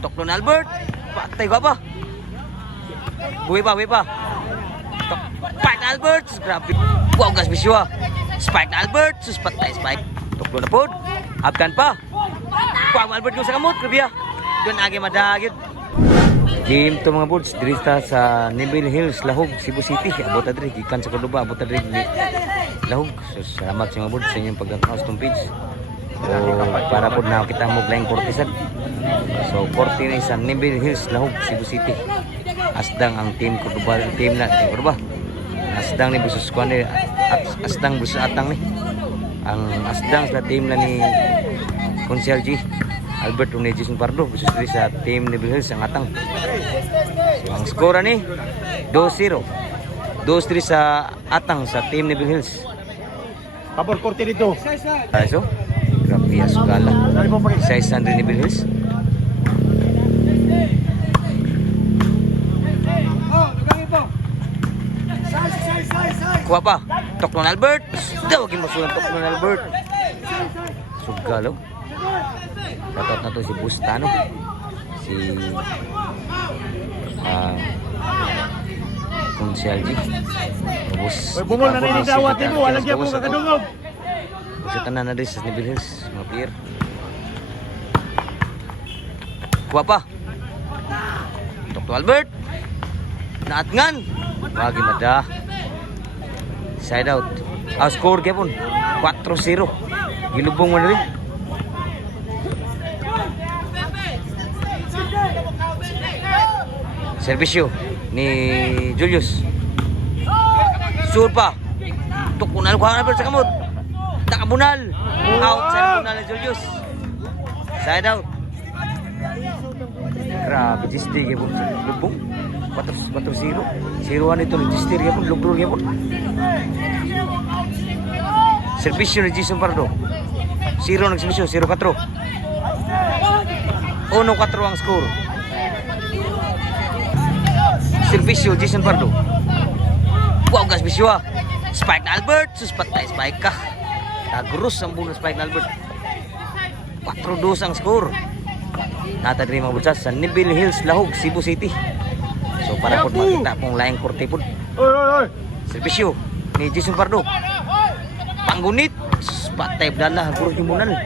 Toklon Albert. Patay ko pa. Buhay pa. Spike na Albert. Grabe. Wow, gas bisyo. Spike na Albert. Sus, patay Spike. Toklon na po. Abkan pa. Wow, Albert yung sa kamot. Grabe. Doon agi madagit. Game to mga boards. Dirista sa Neville Hills, Lahog, Cebu City. Abot na diri. Gikan sa Cordoba. Abot na diri. Lahog. So, salamat sa mga boards sa inyong pag-custom page. So, para po na kita mo laing kortisan. So, 40 sa Neville Hills, Lahog, Cebu City. Asdang ang team Cordoba. Team na. Team Cordoba. Asdang ni Busus Kwan ni. Asdang Busus Atang ni. Ang asdang sa team na ni Consial G. Albert ni Jason Pardo. Busus diri sa team Neville Hills ang Atang. So, ang skora ni 2-0. 2-3 sa Atang sa team Neville Hills. Pabor korte dito. So, grabe asukala. Isa-isa rin Neville Hills. Kuha pa. Toklon Albert. Dawagin mo sulang Toklon Albert. Sugalo. Shoutout na to si Bustano. Si Consial G. Bumol na rin dawat mo. Walang siya po kakadungog. Sa tanan na rin sa Neville Hills. Mga pier. Kuha pa. Toklon Albert. Naatngan. Bagi mada. Side out. Score kaya po. 4-0. Gilubong mo na rin. Servisyo ni Julius. Sur pa. Tukunal ko na sa kamot. Nakabunal. Out sa bunal ni Julius. Side out. Grabe, Gistig kaya po. Lubong. 4-0. 0-1 ito ni Gistig kaya po. Luglur kaya po. Servisyo ni Jason Pardo. 0 nagservisyo. 0-4. 1-4 ang score. Servisyo Jason Pardo. Wow, gas bisyo. Spike na Albert. Suspatay Spike ka. Nagurus ang bulo Spike na Albert. 4-2 ang score. Natadiri mga bulsas sa Neville Hills, Lahog, Cebu City. So para po makita pong laing korte po. Servisyo ni Jason Pardo. Panggunit. Patay dala. Gurus ni Munal.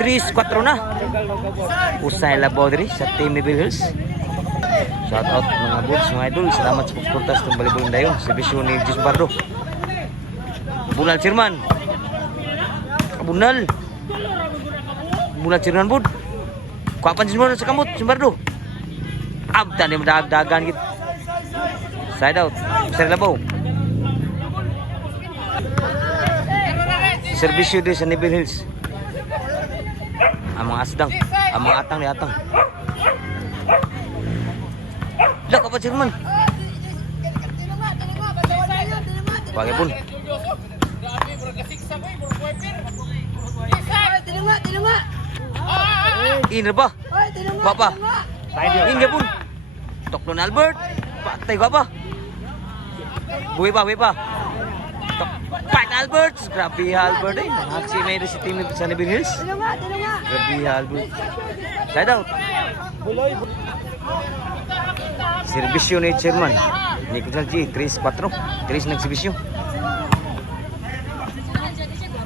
3-4 na. Usay labaw diri sa Team Neville Hills. Shout out mga boys, mga idol. Salamat sa pagsuporta sa balibulong dayon. Servisyo ni Jason Pardo. Bunal Chairman. Kabunal. Bunal Chairman bud. Kuapan Jason Pardo sa kamot, Jason Pardo. Abdan ni madagdagan gid. Side out. Sir labaw. Servisyo din sa Neville Hills. Ang mga asdang, ang mga atang ni atang. Dah kapan Jerman? Bagay pun. Ini ba? Bapa. Ini pun. Toklon Albert. Patay ko pa. Buhay pa. Pat Albert. Grabe Albert eh. Aksi may si team sa Neville Hills. Grabe Albert. Side out. Servisyo ni Chairman ni Consial G. 3-4. 3 nagsibisyo.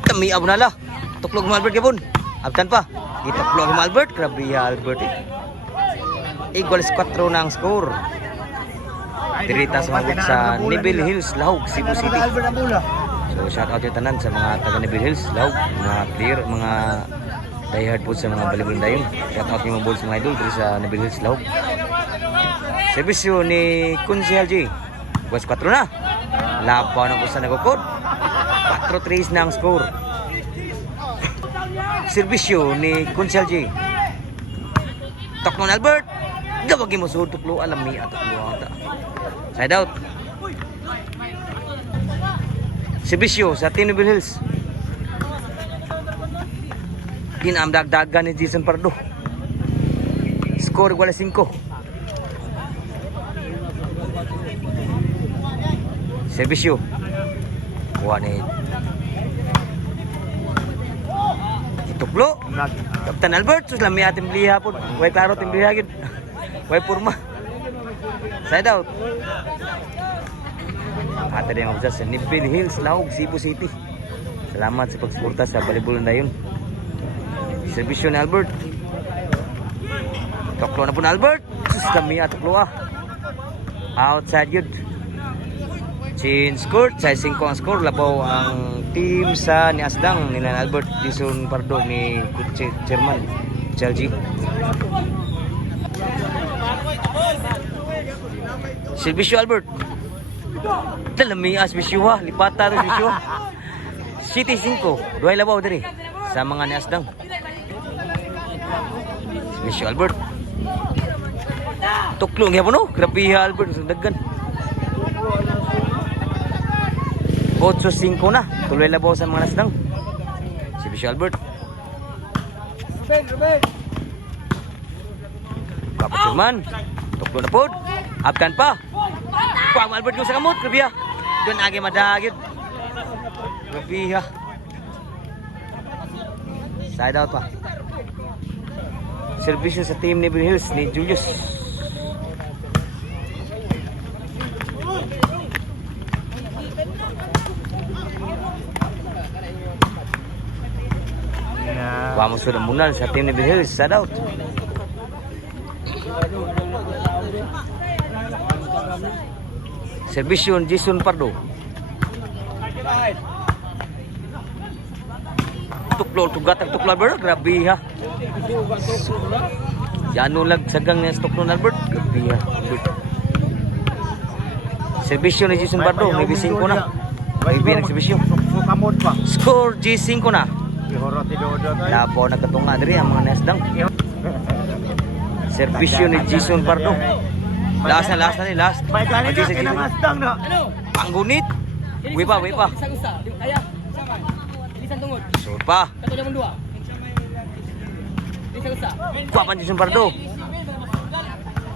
Tami abunala. Tuklog mo Albert kapon. Abtan pa. Ituklog mo Albert. Grabe Albert eh. Equals 4 na ang score. Dirita sa mga sa Neville Hills, Lahog, Cebu City. So shout out yung tanan sa mga taga Neville Hills, Lahog, mga clear, mga diehard po sa mga balibulong dayon. Shout out yung mga balls mga idol diri sa Neville Hills, Lahog. Servisyo ni Consial G. Buwas 4 na. Labaw na po sa nagukod. 4-3 na ang score. Servisyo ni Consial G. Toklon Albert. Gawagin mo suod tuklo. Alam mi at tuklo ata. Side out. Servisyo sa Team Neville Hills. Dinamdagdagan ni Jason Pardo. Score wala 5. Servisyo. Kuha ni Tuklo. Captain Albert, sus lami ating liha po. Way klaro ating liha gid. Way purma. Side out. Ata din ako sa Nipil Hills, Lahog, Cebu City. Salamat sa pagsuporta sa Balibulan dayon. Servisyo ni Albert. Tuklo na po na Albert. Sus lami at tuklo ah. Outside yun. Change court, size 5 ang score. Labaw ang team sa ni Asdang ni Albert Jason Pardo ni Chairman Chalji. Servisyo Albert. Dalami as bisyuha, lipata to bisyuha. City 5, duay labaw diri sa mga ni Asdang. Servisyo Albert. Tuklo nga po no, grabe Albert sundagan. 8-5 na. Tuloy labaw sa mga Nasdang. Si Bishop Albert. Kapag Sherman. Tuklo na po. Abkan pa. Pang Albert yung sa kamot. Grabe ha. Doon agi madagid. Grabe ha. Side out pa. Servisyo sa team ni Bill Hills ni Julius. Vamos sudah munal sa team ni Bill Hills. Side out. Servisyo Jason Pardo. Tuklo, tugatang tuklo Albert. Grabe ha. Si ano lag sagang niya sa tuklo na Albert. Grabe ha. Servisyo ni Jason Pardo. May B5 na. May B servisyo. Score G5 na. Labaw na katunga diri ang mga Nasdang. Servisyo ni Jason Pardo. Last na ni last. Panggunit. Uwi pa. Sure pa. Kuha man Jason Pardo.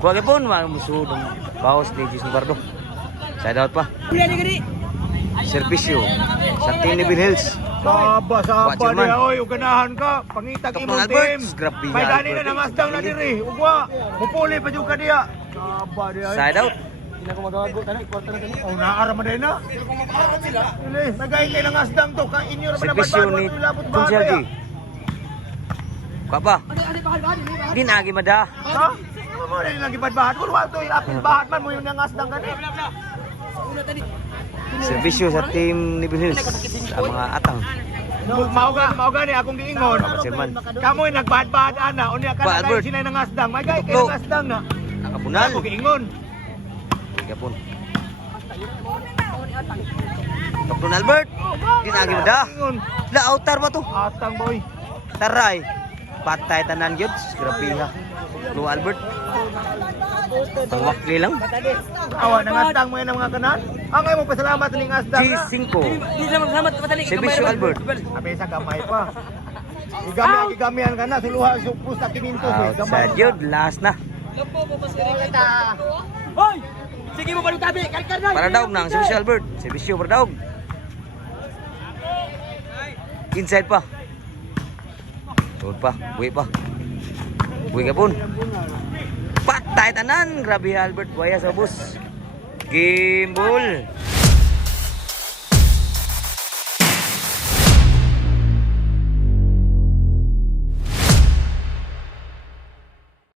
Kuha ka po. Musudong bawas ni Jason Pardo. Side out pa. Servisyo sa team ni Bill Hills. Saba dia oy, uganahan ka, pangitag imong team. May gani na nang Asdang na diri. Ugwa, mupuli pa jud ka diya. Saba dia. Side out. Ina ko magago tani, kwarta na tani. Oh, naara man din na. Dili, nagay kay nang Asdang to, ka inyo ra Servisyo ni Tunselji. Kuha pa. Di na agi mada. Ha? Mo na lagi badbahat ko, wa to ilapit bahat man mo yung nang Asdang gani. Servisyo sa team ni Bill Hills sa mga atang. Mauga ni akong giingon. Kamoy nagbahad-bahad ana, unya ka na sila nang Asdang. May gay kay nang Asdang na. Nakapunal. Ako giingon. Gapon. Tuklo na Albert. Dinagi mo da. La outar ba to? Atang boy. Taray. Patay tanan gyud. Grabe ha. Lu Albert. Pangwakli lang. Awa nang Asdang mo yan ang mga kanan. Angay mo pasalamat ning Asdang. G5. Servisyo Albert. Abi sa gamay pa. Igamian ka na suluha supus sa kinintos eh. Sa gyud last na. Hoy! Sige mo balutabi, kalkar na. Para daog na ang servisyo Albert. Servisyo para daog. Inside pa. Tuod pa. Buwi pa. Buwi ka pun. Patay tanan. Grabe Albert. Buaya sa bus. Game ball.